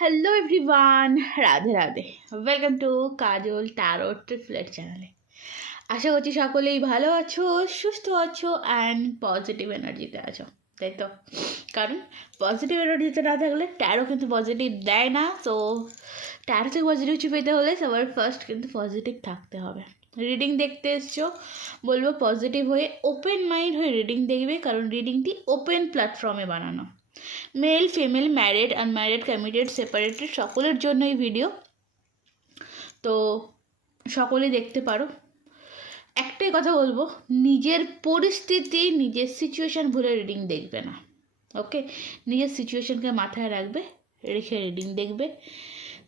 Hello everyone, Radhe Radhe. Welcome to Kajal taro triplet চ্যানেলে। আশা করছি সকলেই ভালো আছো, সুস্থ আছো অ্যান্ড পজিটিভ এনার্জিতে আছো, তাই তো? কারণ পজিটিভ এনার্জিতে না থাকলে ট্যারো কিন্তু পজিটিভ দেয় না। তো ট্যারো থেকে পজিটিভ কিছু পেতে হলে সবার ফার্স্ট কিন্তু পজিটিভ থাকতে হবে। রিডিং দেখতে এসছো, বলবো পজিটিভ হয়ে ওপেন মাইন্ড হয়ে রিডিং দেখবে, কারণ রিডিংটি ওপেন প্ল্যাটফর্মে বানানো। Male female, married, unmarried, committed, separated সকলের জন্য এই ভিডিও। তো সকলেই দেখতে পারো। একটাই কথা বলবো, নিজের পরিস্থিতি, নিজের সিচুয়েশান ভুলে রিডিং দেখবে না। ওকে, নিজের সিচুয়েশানকে মাথায় রাখবে, রেখে রিডিং দেখবে।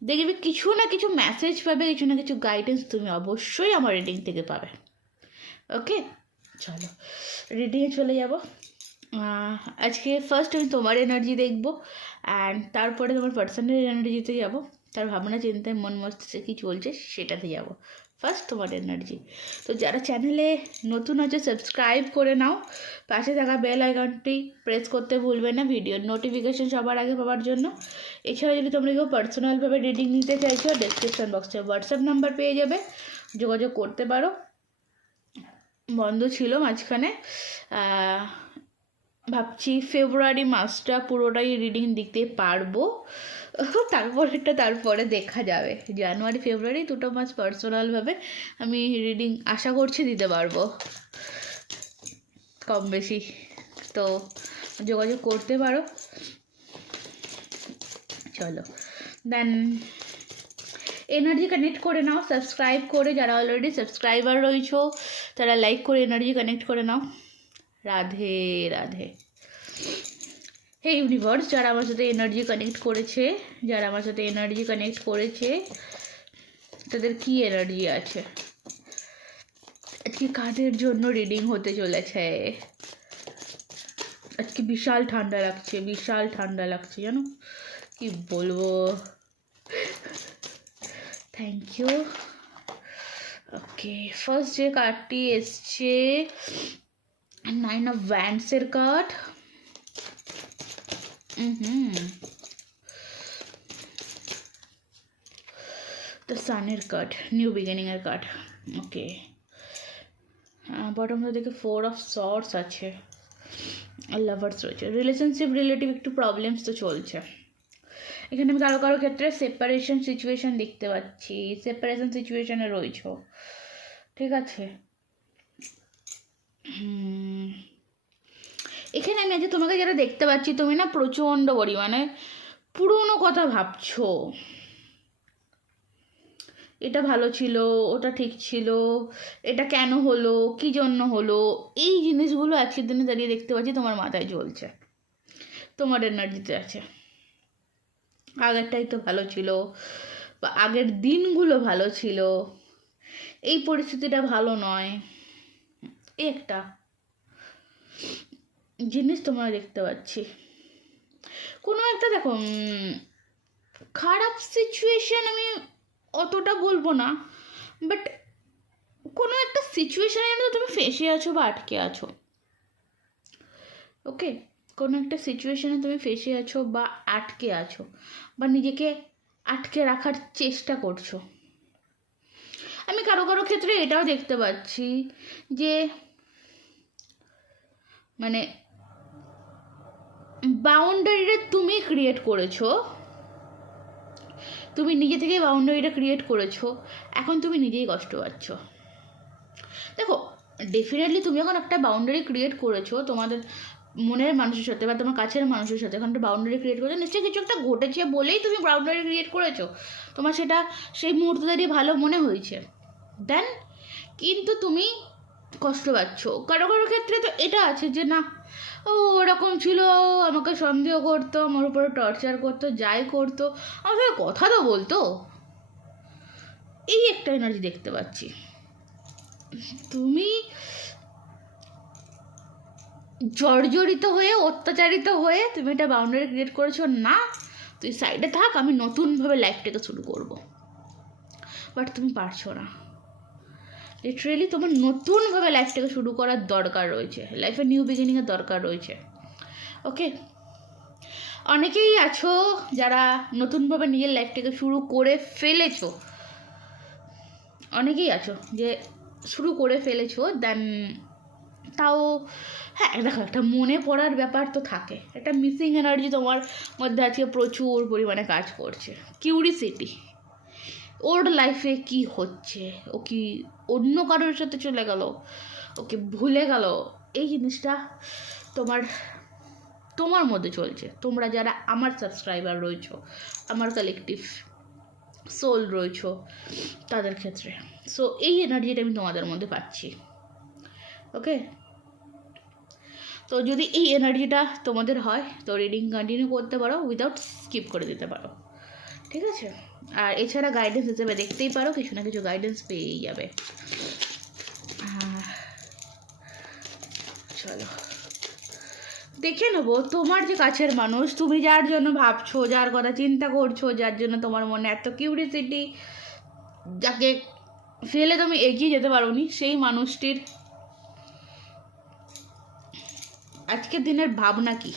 দেখবে কিছু না কিছু মেসেজ পাবে, কিছু না কিছু গাইডেন্স তুমি অবশ্যই আমার রিডিং থেকে পাবে। ওকে, চলো রিডিংয়ে চলে যাব। আজকে ফার্স্ট আমি তোমার এনার্জি দেখবো অ্যান্ড তারপরে তোমার পার্সোনাল এনার্জিতে যাব, তার ভাবনা চিন্তায় মন মস্তিষ্কে কী চলছে সেটাতে যাব। ফার্স্ট তোমার এনার্জি। তো যারা চ্যানেলে নতুন আছে সাবস্ক্রাইব করে নাও, পাশে থাকা বেল আইকনটি প্রেস করতে ভুলবে না ভিডিওর নোটিফিকেশন সবার আগে পাওয়ার জন্য। এছাড়া যদি তোমরা কেউ পার্সোনালভাবে রিডিং নিতে চাইছো, ডেসক্রিপশন বক্সে হোয়াটসঅ্যাপ নাম্বার পেয়ে যাবে, যোগাযোগ করতে পারো। বন্ধ ছিল মাঝখানে, ভাবছি ফেব্রুয়ারি মাসটা পুরোটাই রিডিং দিতে পারবো, তারপরে দেখা যাবে। জানুয়ারি ফেব্রুয়ারি দুটো মাস পার্সোনালভাবে আমি রিডিং আশা করছি দিতে পারবো কম বেশি। তো যোগাযোগ করতে পারো। চলো দেন এনার্জি কানেক্ট করে নাও, সাবস্ক্রাইব করে। যারা অলরেডি সাবস্ক্রাইবার রয়েছো তারা লাইক করে এনার্জি কানেক্ট করে নাও। রাধে রাধে। হে ইউনিভার্স, যারা আমার সাথে এনার্জি কানেক্ট করেছে, তাদের কি এনার্জি আছে আজকে, কাদের জন্য রিডিং হতে চলেছে? আজকে বিশাল ঠান্ডা লাগছে জানো, কি বলবো। Thank you. ওকে, ফার্স্ট যে কার্ডটি এসছে 9 অফ ওয়ান্ডসের কার্ড। দ্য সানের কার্ড, নিউ বিগিনিংয়ের কার্ড। ওকে, বটম দিকে 4 অফ সর্টস আছে, লাভার্স রয়েছে। রিলেশনশিপ রিলেটিভ একটু প্রবলেমস তো চলছে এখানে। আমি কারো ক্ষেত্রে সেপারেশন সিচুয়েশান দেখতে পাচ্ছি, সেপারেশন সিচুয়েশানে রয়েছো, ঠিক আছে? এখানে আমি আজকে তোমাকে যেটা দেখতে পাচ্ছি, তুমি না প্রচণ্ড পরিমাণে পুরনো কথা ভাবছো। এটা ভালো ছিল, ওটা ঠিক ছিল, এটা কেন হলো, কী জন্য হলো, এই জিনিসগুলো আজকের দিনে দাঁড়িয়ে দেখতে পাচ্ছি তোমার মাথায় চলছে, তোমার এনার্জিতে আছে। আগেরটাই তো ভালো ছিল, বা আগের দিনগুলো ভালো ছিল, এই পরিস্থিতিটা ভালো নয়, একটা জিনিস তোমরা দেখতে পাচ্ছি। কোনো একটা দেখো খারাপ সিচুয়েশান আমি অতটা বলবো না, বাট কোনো একটা সিচুয়েশানে তো তুমি ফেঁসে আছো বা আটকে আছো। ওকে, কোনো একটা সিচুয়েশানে তুমি ফেঁসে আছো বা আটকে আছো, বা নিজেকে আটকে রাখার চেষ্টা করছো। আমি কারো ক্ষেত্রে এটাও দেখতে পাচ্ছি যে মানে বাউন্ডারিটা তুমি ক্রিয়েট করেছো, তুমি নিজে থেকেই বাউন্ডারিটা ক্রিয়েট করেছো, এখন তুমি নিজেই কষ্ট পাচ্ছ। দেখো, ডেফিনেটলি তুমি যখন একটা বাউন্ডারি ক্রিয়েট করেছো তোমাদের মনের মানুষের সাথে বা তোমার কাছের মানুষের সাথে, এখন একটা বাউন্ডারি ক্রিয়েট করেছো, নিশ্চয়ই কিছু একটা ঘটেছে বলেই তুমি বাউন্ডারি ক্রিয়েট করেছো। তোমার সেটা সেই মুহূর্তে দাঁড়িয়ে ভালো মনে হয়েছে, দেন কিন্তু তুমি কষ্ট পাচ্ছ। কারো ক্ষেত্রে তো এটা আছে যে না, ও ওরকম ছিল, আমাকে সন্দেহ করতো, আমার উপরে টর্চার করতো, যাই করতো, আমার সাথে কথা তো বলতো, এই একটা এনার্জি দেখতে পাচ্ছি। তুমি জর্জরিত হয়ে, অত্যাচারিত হয়ে তুমি একটা বাউন্ডারি ক্রিয়েট করেছো, না তুই সাইডে থাক, আমি নতুনভাবে লাইফটাকে শুরু করব, বাট তুমি পারছো না। লিটারেলি তোমার নতুনভাবে লাইফটাকে শুরু করার দরকার রয়েছে, লাইফে নিউ বিগিনিংয়ের দরকার রয়েছে। ওকে, অনেকেই আছো যারা নতুনভাবে নিজের লাইফটাকে শুরু করে ফেলেছো, অনেকেই আছো যে শুরু করে ফেলেছো, দেন তাও হ্যাঁ দেখো একটা মনে পড়ার ব্যাপার তো থাকে, একটা মিসিং এনার্জি তোমার মধ্যে আজকে প্রচুর পরিমাণে কাজ করছে। কিউরিসিটি, ওর লাইফে কি হচ্ছে, ও কি অন্য কারোর সাথে চলে গেল, ওকে ভুলে গেল, এই জিনিসটা তোমার তোমার মধ্যে চলছে। তোমরা যারা আমার সাবস্ক্রাইবার রয়েছো, আমার কালেকটিভ সোল রয়েছো, তাদের ক্ষেত্রে সো এই এনার্জিটা আমি তোমাদের মধ্যে পাচ্ছি। ওকে, তো যদি এই এনার্জিটা তোমাদের হয় তো রিডিং কন্টিনিউ করতে পারো, উইদাউট স্কিপ করে দিতে পারো, ঠিক আছে। আর এছাড়া গাইডেন্স হিসেবে দেখতেই পারো, কিছু না কিছু গাইডেন্স পেয়েই যাবে। চলো দেখে নেবো তোমার যে কাছের মানুষ, তুমি যার জন্য ভাবছো, যার কথা চিন্তা করছো, যার জন্য তোমার মনে এত কিউরিসিটি, যাকে ফেলে তুমি এগিয়ে যেতে পারোনি, সেই মানুষটির আজকের দিনের ভাবনা কি,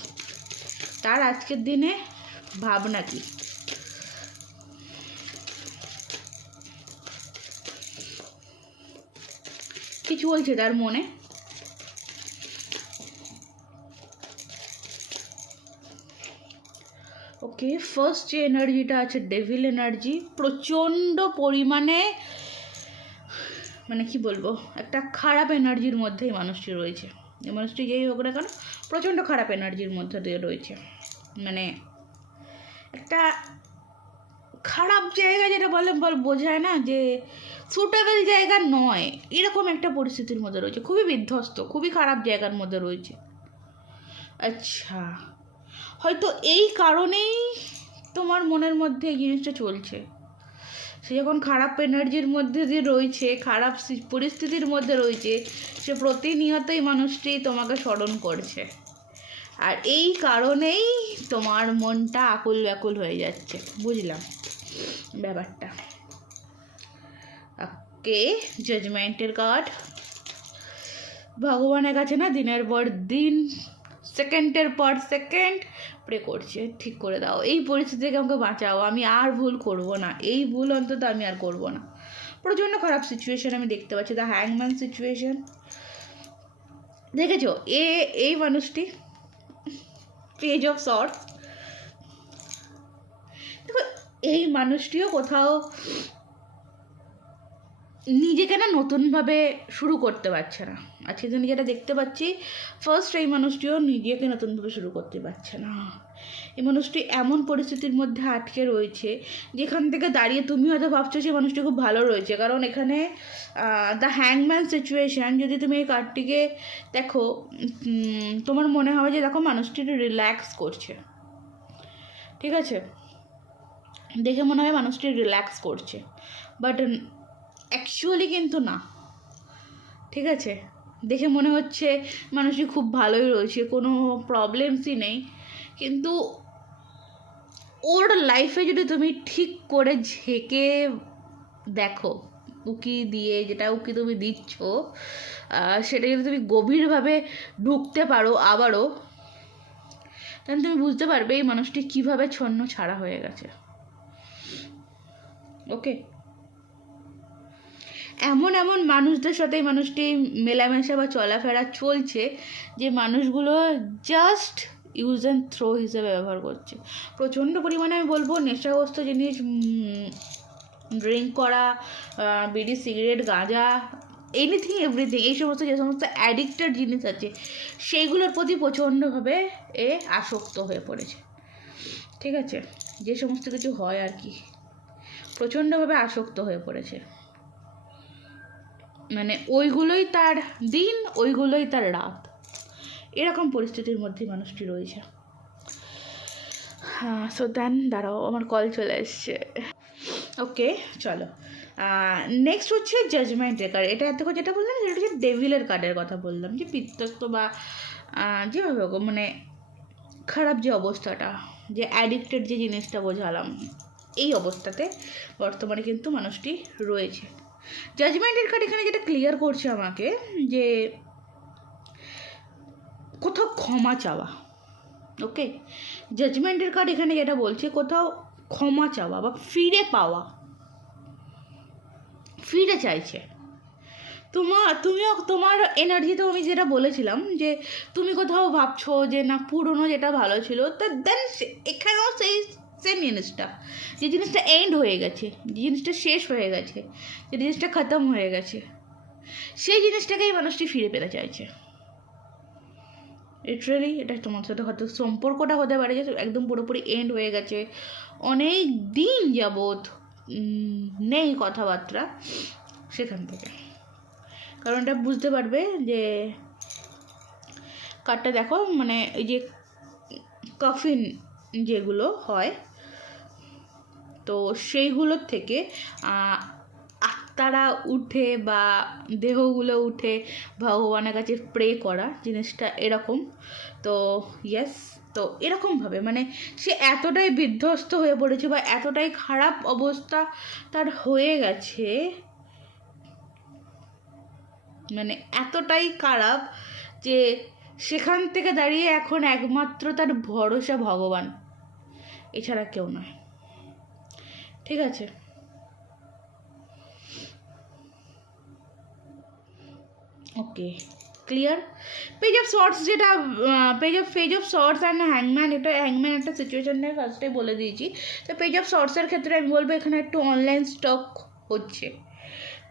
তার আজকের দিনে ভাবনা কি। কিছু বলছে তার মনে, ওকে। ফার্স্ট যে এনার্জিটা আছে ডেভিল এনার্জি, প্রচণ্ড পরিমাণে মানে কি বলবো, একটা খারাপ এনার্জির মধ্যে এই মানুষটি রয়েছে। এই মানুষটি যেই হোক না কেন প্রচণ্ড খারাপ এনার্জির মধ্যে দিয়ে রয়েছে, মানে একটা খারাপ জায়গা, যেটা বোঝায় না যে সুটেবল জায়গা নয়, এরকম একটা পরিস্থিতির মধ্যে রয়েছে, খুবই বিধ্বস্ত, খুবই খারাপ জায়গার মধ্যে রয়েছে। আচ্ছা, হয়তো এই কারণেই তোমার মনের মধ্যে এই জিনিসটা চলছে। সে যখন খারাপ এনার্জির মধ্যে দিয়ে রয়েছে, খারাপ পরিস্থিতির মধ্যে রয়েছে, সে প্রতিনিয়তই মানুষটি তোমাকে স্মরণ করছে, আর এই কারণেই তোমার মনটা আকুল ব্যাকুল হয়ে যাচ্ছে। বুঝলাম ব্যাপারটা। ওকে, জাজমেন্টের কার্ড। ভগবানের কাছে না দিনের পর দিন, সেকেন্ডের পর সেকেন্ড প্রে করছে, ঠিক করে দাও এই পরিস্থিতি থেকে, আমাকে বাঁচাও, আমি আর ভুল করব না, এই ভুল অন্তত আমি আর করব না। প্রচণ্ড খারাপ সিচুয়েশন আমি দেখতে পাচ্ছি, দ্য হ্যাংম্যান সিচুয়েশন। দেখেছো এই মানুষটি পেজ অফ সর্টস, দেখো এই মানুষটিও কোথাও নিজেকে না নতুনভাবে শুরু করতে পারছে না। আজকে দিনে যেটা দেখতে পাচ্ছি, ফার্স্ট এই মানুষটিও নিজেকে নতুনভাবে শুরু করতে পারছে না। এই মানুষটি এমন পরিস্থিতির মধ্যে আটকে রয়েছে যেখান থেকে দাঁড়িয়ে তুমি হয়তো ভাবছো যে মানুষটি খুব ভালো রয়েছে, কারণ এখানে দ্য হ্যাংম্যান সিচুয়েশান, যদি তুমি এই কার্ডটিকে দেখো তোমার মনে হবে যে দেখো মানুষটি রিল্যাক্স করছে, ঠিক আছে, দেখে মনে হয় মানুষটি রিল্যাক্স করছে, বাট অ্যাকচুয়ালি কিন্তু না, ঠিক আছে। দেখে মনে হচ্ছে মানুষটি খুব ভালোই রয়েছে, কোনো প্রবলেমসই নেই, কিন্তু ওর লাইফে যদি তুমি ঠিক করে ঝেঁকে দেখো, উকি দিয়ে, যেটা উকি তুমি দিচ্ছ সেটা যদি তুমি গভীরভাবে ঢুকতে পারো আবারও, তাহলে তুমি বুঝতে পারবে এই মানুষটি কীভাবে ছন্ন ছাড়া হয়ে গেছে। ওকে, এমন এমন মানুষদের সাথে এই মানুষটি মেলামেশা বা চলাফেরা চলছে যে মানুষগুলো জাস্ট ইউজ অ্যান্ড থ্রো হিসেবে ব্যবহার করছে। প্রচণ্ড পরিমাণে আমি বলবো নেশাগ্রস্ত জিনিস, ড্রিঙ্ক করা, বিড়ি, সিগারেট, গাঁজা, এনিথিং এভরিথিং, এই সমস্ত যে সমস্ত অ্যাডিক্টেড জিনিস আছে সেইগুলোর প্রতি প্রচণ্ডভাবে আসক্ত হয়ে পড়েছে, ঠিক আছে, যে সমস্ত কিছু হয় আর কি, প্রচণ্ডভাবে আসক্ত হয়ে পড়েছে, মানে ওইগুলোই তার দিন, ওইগুলোই তার রাত, এরকম পরিস্থিতির মধ্যে মানুষটি রয়েছে। হ্যাঁ, সো দেন দাঁড়াও, আমার কল চলে এসছে। ওকে চলো, নেক্সট হচ্ছে জাজমেন্টের কার্ড। এটা এত যেটা বললাম সেটা হচ্ছে ডেভিলের কার্ডের কথা বললাম, যে বিধ্বস্ত বা যেভাবে হোক মানে খারাপ যে অবস্থাটা, যে অ্যাডিক্টেড যে জিনিসটা বোঝালাম, এই অবস্থাতে বর্তমানে কিন্তু মানুষটি রয়েছে। জাজমেন্টের কার্ড এখানে যেটা ক্লিয়ার করছে আমাকে, যে কোথাও ক্ষমা চাওয়া, ওকে, জাজমেন্টের কার্ড এখানে যেটা বলছে কোথাও ক্ষমা চাওয়া বা ফিরে পাওয়া, ফিরে চাইছে। তুমিও তোমার এনার্জিতেও আমি যেটা বলেছিলাম যে তুমি কোথাও ভাবছো যে না পুরনো যেটা ভালো ছিল, তা দেন এখানেও সেই সেম জিনিসটা, যে জিনিসটা এন্ড হয়ে গেছে, যে জিনিসটা শেষ হয়ে গেছে, যে জিনিসটা খতম হয়ে গেছে, সেই জিনিসটাকেই মানুষটি ফিরে পেতে চাইছে। লিটারালি এটা তোমার সাথে হয়তো সম্পর্কটা হতে পারে যে একদম পুরোপুরি এন্ড হয়ে গেছে, অনেক দিন যাবৎ নেই কথাবার্তা, সেখান থেকে। কারণ এটা বুঝতে পারবে যে কার্ডটা দেখো, মানে এই যে কফিন যেগুলো হয়, তো সেইগুলোর থেকে আত্মারা উঠে বা দেহগুলো উঠে ভগবানের কাছে প্রে করা, জিনিসটা এরকম। তো ইয়েস, তো এরকমভাবে মানে সে এতটাই বিধ্বস্ত হয়ে পড়েছে বা এতটাই খারাপ অবস্থা তার হয়ে গেছে, মানে এতটাই খারাপ যে সেখান থেকে দাঁড়িয়ে এখন একমাত্র তার ভরসা ভগবান, এছাড়া কেউ নয়। ঠিক আছে, ওকে, ক্লিয়ার। পেজ অফ শর্টস যেটা পেজ অফ শর্টস অ্যান্ড হ্যাংম্যান, এটা হ্যাংম্যান একটা সিচুয়েশন নিয়ে ফার্স্টে বলে দিয়েছি। তো পেজ অফ শর্টসের ক্ষেত্রে আমি বলবো এখানে একটু অনলাইন স্টক হচ্ছে।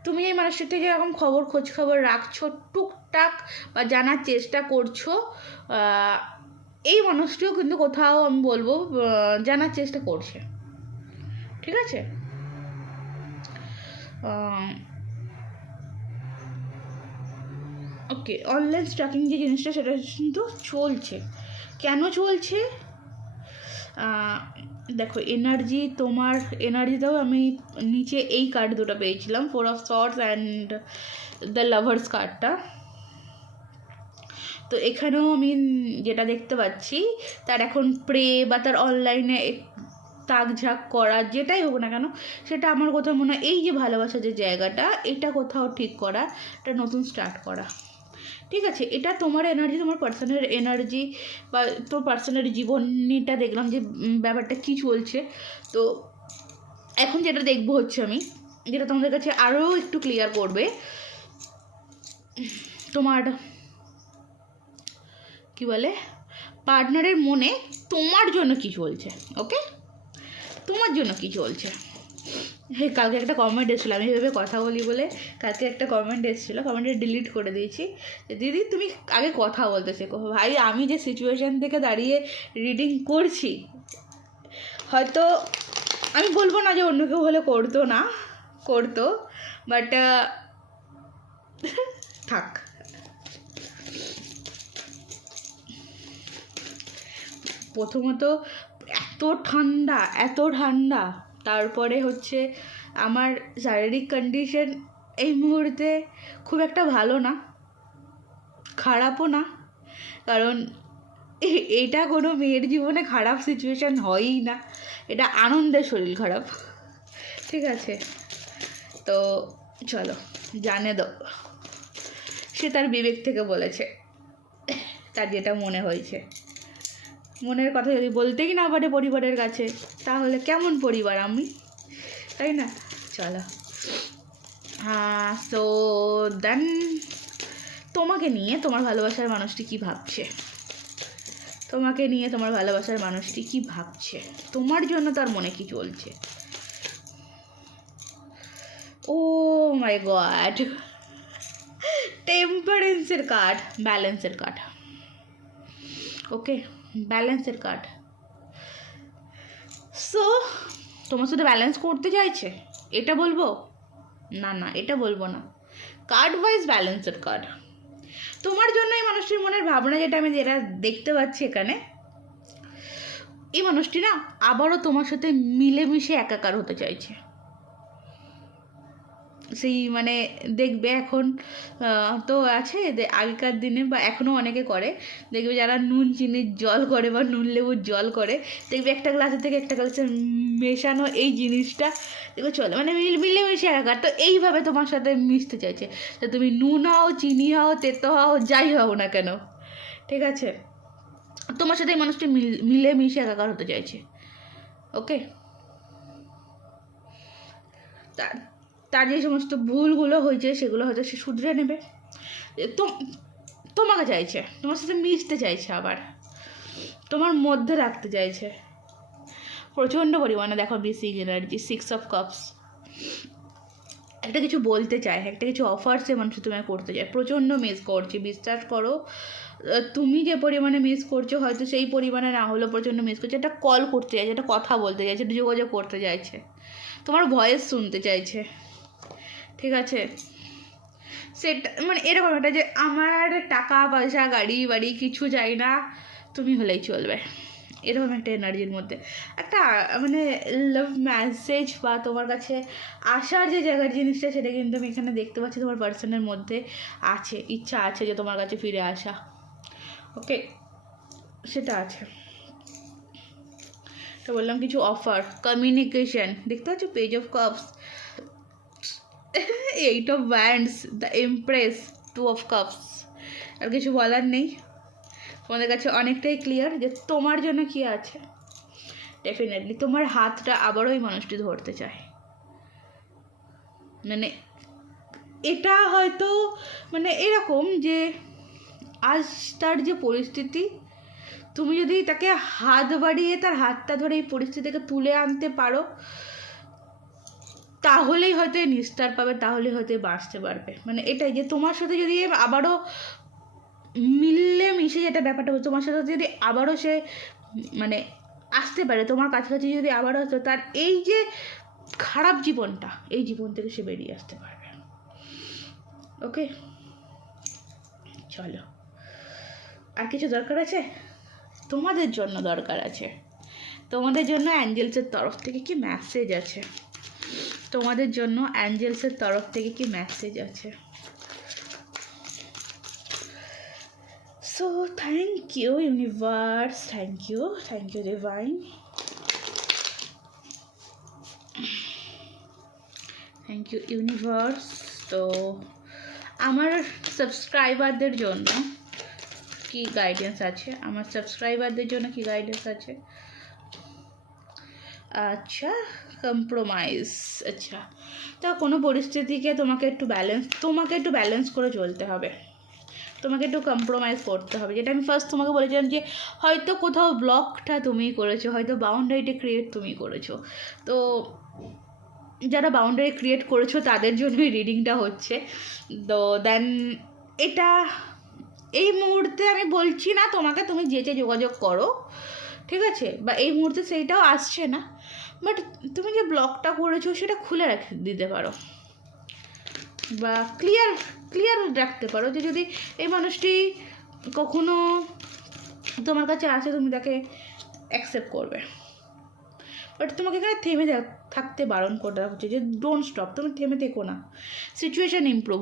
তুমি এই মানুষটির থেকে এরকম খোঁজ খবর রাখছো টুকটাক বা জানার চেষ্টা করছো, এই মানুষটিও কিন্তু কোথাও আমি বলবো জানার চেষ্টা করছে। ঠিক আছে, ওকে, অনলাইন স্টকিং যে জিনিসটা সেটা কিন্তু চলছে। কেন চলছে? দেখো এনার্জি, তোমার এনার্জিতেও আমি নিচে এই কার্ড দুটো পেয়েছিলাম, 4 অফ সর্ডস অ্যান্ড দ্য লাভার্স কার্ডটা। তো এখানেও আমি যেটা দেখতে পাচ্ছি, তার এখন প্রে বা তার অনলাইনে তাকঝাক করা যেটাই হোক না কেন, সেটা আমার কোথাও মনে হয় এই যে ভালোবাসার যে জায়গাটা, এটা কোথাও ঠিক করা, এটা নতুন স্টার্ট করা। ঠিক আছে, এটা তোমার এনার্জি, তোমার পার্সোনাল এনার্জি বা তোর পার্সোনাল জীবনীটা দেখলাম যে ব্যাপারটা কী চলছে। তো এখন যেটা দেখবো হচ্ছে আমি, যেটা তোমাদের কাছে আরও একটু ক্লিয়ার করবে, তোমার কি বলে পার্টনারের মনে তোমার জন্য কি চলছে। ওকে, তোমার জন্য কি চলছে। হ্যাঁ, কালকে একটা কমেন্ট এসেছিলো, আমি এভাবে কথা বলি বলে কালকে একটা কমেন্ট এসেছিলো, কমেন্টে ডিলিট করে দিয়েছি। দিদি তুমি আগে কথা বলতে শেখো। ভাই আমি যে সিচুয়েশান থেকে দাঁড়িয়ে রিডিং করছি, হয়তো আমি বলবো না যে অন্য কেউ হলে করতো, বাট থাক। প্রথমত এত ঠান্ডা, তারপরে হচ্ছে আমার শারীরিক কন্ডিশন এই মুহূর্তে খুব একটা ভালো না, খারাপও না, কারণ এটা কোনো মেয়ের জীবনে খারাপ সিচুয়েশান হয়ই না, এটা আনন্দের শরীর খারাপ। ঠিক আছে, তো চলো জানে দাও, সে তার বিবেক থেকে বলেছে, তার যেটা মনে হয়েছে। মনের কথা যদি বলতেই না পারে পরিবারের কাছে, তাহলে কেমন পরিবার আমি, তাই না? চলো, সো দেন তোমাকে নিয়ে তোমার ভালোবাসার মানুষটি কি ভাবছে, তোমাকে নিয়ে তোমার ভালোবাসার মানুষটি কি ভাবছে, তোমার জন্য তার মনে কি চলছে। ও মাই গড, টেম্পারেন্সের কার্ড, ব্যালেন্সের কার্ড। ওকে, ব্যালেন্সের কার্ড। সো তোমার সাথে ব্যালেন্স করতে চাইছে, এটা বলবো না, এটা বলবো না। কার্ড ওয়াইজ ব্যালেন্সের কার্ড। তোমার জন্য এই মানুষটির মনের ভাবনা যেটা দেখতে পাচ্ছি এখানে, এই মানুষটি না আবারও তোমার সাথে মিলেমিশে একাকার হতে চাইছে। সেই মানে দেখবে এখন তো আছে, আগেকার দিনে বা এখনও অনেকে করে, দেখবে যারা নুন চিনির জল করে বা নুন লেবুর জল করে, দেখবে একটা গ্লাসের থেকে একটা গ্লাসে মেশানো এই জিনিসটা দেখবে চলে, মানে মিলেমিশে একাকার। তো এইভাবে তোমার সাথে মিশতে চাইছে, তো তুমি নুন হও, চিনি হও, তেতো হও, যাই হও না কেন। ঠিক আছে, তোমার সাথে এই মানুষটি মিলে মিশে একাকার হতে চাইছে। ওকে, তার যে সমস্ত ভুলগুলো হয়েছে সেগুলো হয়তো সে শুধরে নেবে, তোমাকে চাইছে, তোমার সাথে মিশতে চাইছে, আবার তোমার মধ্যে রাখতে চাইছে প্রচণ্ড পরিমাণে। দেখো ব্লিসিং এনার্জি, 6 অফ কাপস, একটা কিছু বলতে চায়, একটা কিছু অফার সে মানুষ তোমায় করতে চায়, প্রচণ্ড মিস করছে। বিশ্বাস করো, তুমি যে পরিমাণে মিস করছো হয়তো সেই পরিমাণে না হলেও প্রচণ্ড মিস করছে। একটা কল করতে চাইছে, একটা কথা বলতে চাইছে, একটা যোগাযোগ করতে চাইছে, তোমার ভয়েস শুনতে চাইছে। ঠিক আছে, সেটা মানে এরকম একটা যে আমার টাকা পয়সা গাড়ি বাড়ি কিছু চাই না, তুমি হলেই চলবে, এরকম একটা এনার্জির মধ্যে একটা মানে লাভ মেসেজ বা তোমার কাছে আসার যে জায়গার জিনিসটা সেটা কিন্তু আমি এখানে দেখতে পাচ্ছি তোমার পার্সনের মধ্যে আছে, ইচ্ছা আছে যে তোমার কাছে ফিরে আসা। ওকে, সেটা আছে। তো বললাম কিছু অফার, কমিউনিকেশন, দেখতে পাচ্ছ page of cups, 8 of wands, the empress, 2 of cups. আর কিছু বলার নেই, তোমাদের কাছে অনেকটাই ক্লিয়ার যে তোমার জন্য কি আছে। ডেফিনেটলি তোমার হাতটা আবারও ওই মানুষটি ধরতে চায়। মানে এটা হয়তো মানে এরকম যে আজ তার যে পরিস্থিতি, তুমি যদি তাকে হাত বাড়িয়ে তার হাতটা ধরে এই পরিস্থিতি থেকে তুলে আনতে পারো, তাহলেই হয়তো নিস্তার পাবে, তাহলেই হয়তো বাঁচতে পারবে। মানে এটাই যে তোমার সাথে যদি আবারও মিললে মিশে যেটা ব্যাপারটা হচ্ছে, তোমার সাথে যদি আবারও সে মানে আসতে পারে, তোমার কাছাকাছি যদি আবারও আসতে, তার এই যে খারাপ জীবনটা, এই জীবন থেকে সে বেরিয়ে আসতে পারবে। ওকে, চলো, আর কিছু দরকার আছে? তোমাদের জন্য দরকার আছে, তোমাদের জন্য অ্যাঞ্জেলসের তরফ থেকে কি মেসেজ আছে, তোমাদের জন্য অ্যাঞ্জেলসের তরফ থেকে কি মেসেজ আছে। So thank you universe, thank you divine, thank you universe। তো আমার সাবস্ক্রাইবারদের জন্য কি গাইডেন্স আছে, আমার সাবস্ক্রাইবারদের জন্য কি গাইডেন্স আছে? আচ্ছা, কম্প্রোমাইজ। আচ্ছা, তা কোনো পরিস্থিতিকে তোমাকে একটু ব্যালেন্স করে চলতে হবে, তোমাকে একটু কম্প্রোমাইজ করতে হবে। যেটা আমি ফার্স্ট তোমাকে বলেছিলাম যে হয়তো কোথাও ব্লকটা তুমিই করেছো, হয়তো বাউন্ডারিটা ক্রিয়েট তুমি করেছো। তো যারা বাউন্ডারি ক্রিয়েট করেছো তাদের জন্যই রিডিংটা হচ্ছে। তো দেন এটা এই মুহূর্তে আমি বলছি না তোমাকে তুমি যেচে যোগাযোগ করো, ঠিক আছে, বা এই মুহূর্তে সেইটাও আসছে না, বাট তুমি যে ব্লকটা করেছো সেটা খুলে দিতে পারো বা ক্লিয়ার রাখতে পারো যে যদি এই মানুষটি কখনো তোমার কাছে আসে তুমি তাকে অ্যাকসেপ্ট করবে। বাট তোমাকে এখানে থেমে থাকতে বারণ করে দেওয়া হচ্ছে যে ডোন্ট স্টপ, তুমি থেমে থেকো না, সিচুয়েশান ইমপ্রুভ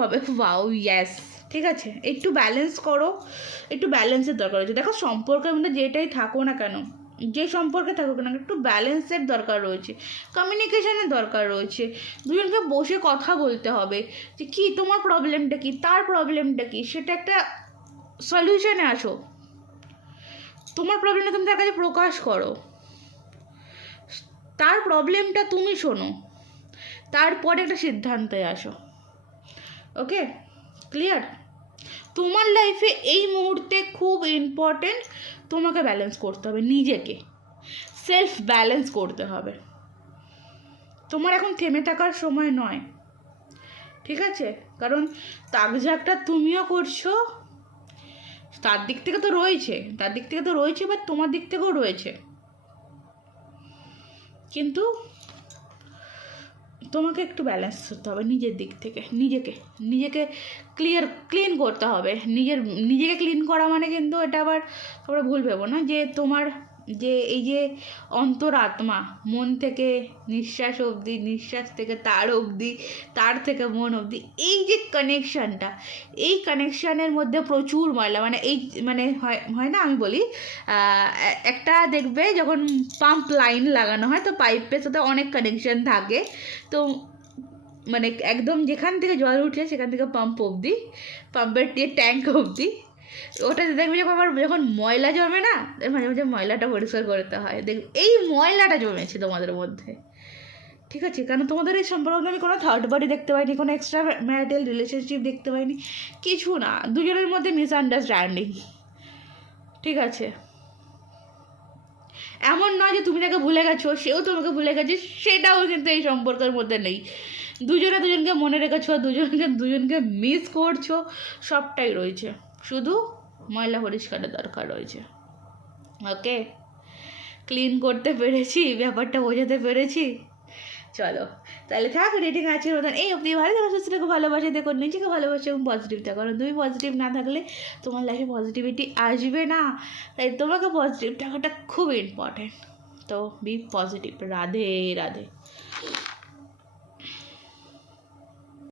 হবে। ওয়াও, ইয়েস, ঠিক আছে, একটু ব্যালেন্স করো, একটু ব্যালেন্সের দরকার হচ্ছে। দেখো সম্পর্কের মধ্যে যেটাই থাকো না কেন, যে সম্পর্কে থাকুক না, একটু ব্যালেন্সের দরকার রয়েছে, কমিউনিকেশনের দরকার রয়েছে, দুজনকে বসে কথা বলতে হবে যে কী তোমার প্রবলেমটা কী, তার প্রবলেমটা কী, সেটা একটা সলিউশনে আসো। তোমার প্রবলেমটা তুমি তার কাছে প্রকাশ করো, তার প্রবলেমটা তুমি শোনো, তারপরে একটা সিদ্ধান্তে আসো। ওকে, ক্লিয়ার? তোমার লাইফে এই মুহূর্তে খুব ইম্পর্টেন্ট, তোমাকে ব্যালেন্স করতে হবে, নিজেকে সেলফ ব্যালেন্স করতে হবে। তোমার এখন থেমে থাকার সময় নয়, ঠিক আছে? কারণ তাকঝাকটা তুমিও করছো, তার দিক থেকে তো রয়েছে, বাট তোমার দিক থেকেও রয়েছে, কিন্তু তোমাকে একটু ব্যালেন্স করতে হবে নিজের দিক থেকে, নিজেকে ক্লিন করতে হবে। নিজেকে ক্লিন করা মানে কিন্তু এটা আবার তোমরা ভুল ভেবো না যে তোমার যে এই যে অন্তরাত্মা, মন থেকে নিঃশ্বাস অবধি, নিঃশ্বাস থেকে তার অবধি, তার থেকে মন অবধি, এই যে কানেকশানটা, এই কানেকশানের মধ্যে প্রচুর ময়লা, মানে এই মানে হয় না, আমি বলি একটা দেখবে যখন পাম্প লাইন লাগানো হয় তো পাইপের সাথে অনেক কানেকশান থাকে, তো মানে একদম যেখান থেকে জল উঠছে সেখান থেকে পাম্প অবধি, পাম্পের ট্যাঙ্ক অবধি ওটাতে দেখবি যখন আবার যখন ময়লা জমে না, মাঝে মাঝে ময়লাটা পরিষ্কার করতে হয়। দেখ এই ময়লাটা জমেছে তোমাদের মধ্যে, ঠিক আছে? কারণ তোমাদের এই সম্পর্কে আমি কোনো থার্ড পার্টি দেখতে পাইনি, কোনো এক্সট্রা ম্যারিটাল রিলেশনশিপ দেখতে পাইনি, কিছু না। দুজনের মধ্যে মিসআন্ডারস্ট্যান্ডিং, ঠিক আছে? এমন নয় যে তুমি তাকে ভুলে গেছো, সেও তোমাকে ভুলে গেছে, সেটাও কিন্তু এই সম্পর্কের মধ্যে নেই। দুজনে দুজনকে মনে রেখেছো, দুজনকে মিস করছো, সবটাই রয়েছে, শুধু ময়লা পরিষ্কারের দরকার রয়েছে। ওকে, ক্লিন করতে পেরেছি, ব্যাপারটা বোঝাতে পেরেছি। চলো তাহলে থাক, রেটিং আজকের মতন এই অবধি। ভালো থাকো, সুস্থ থাকো, ভালোবাসে দেখো, নিজেকে ভালোবাসো এবং পজিটিভ থাকো। কারণ তুমি পজিটিভ না থাকলে তোমার লাইফে পজিটিভিটি আসবে না, তাই তোমাকে পজিটিভ থাকাটা খুব ইম্পর্টেন্ট। তো বি পজিটিভ। রাধে রাধে।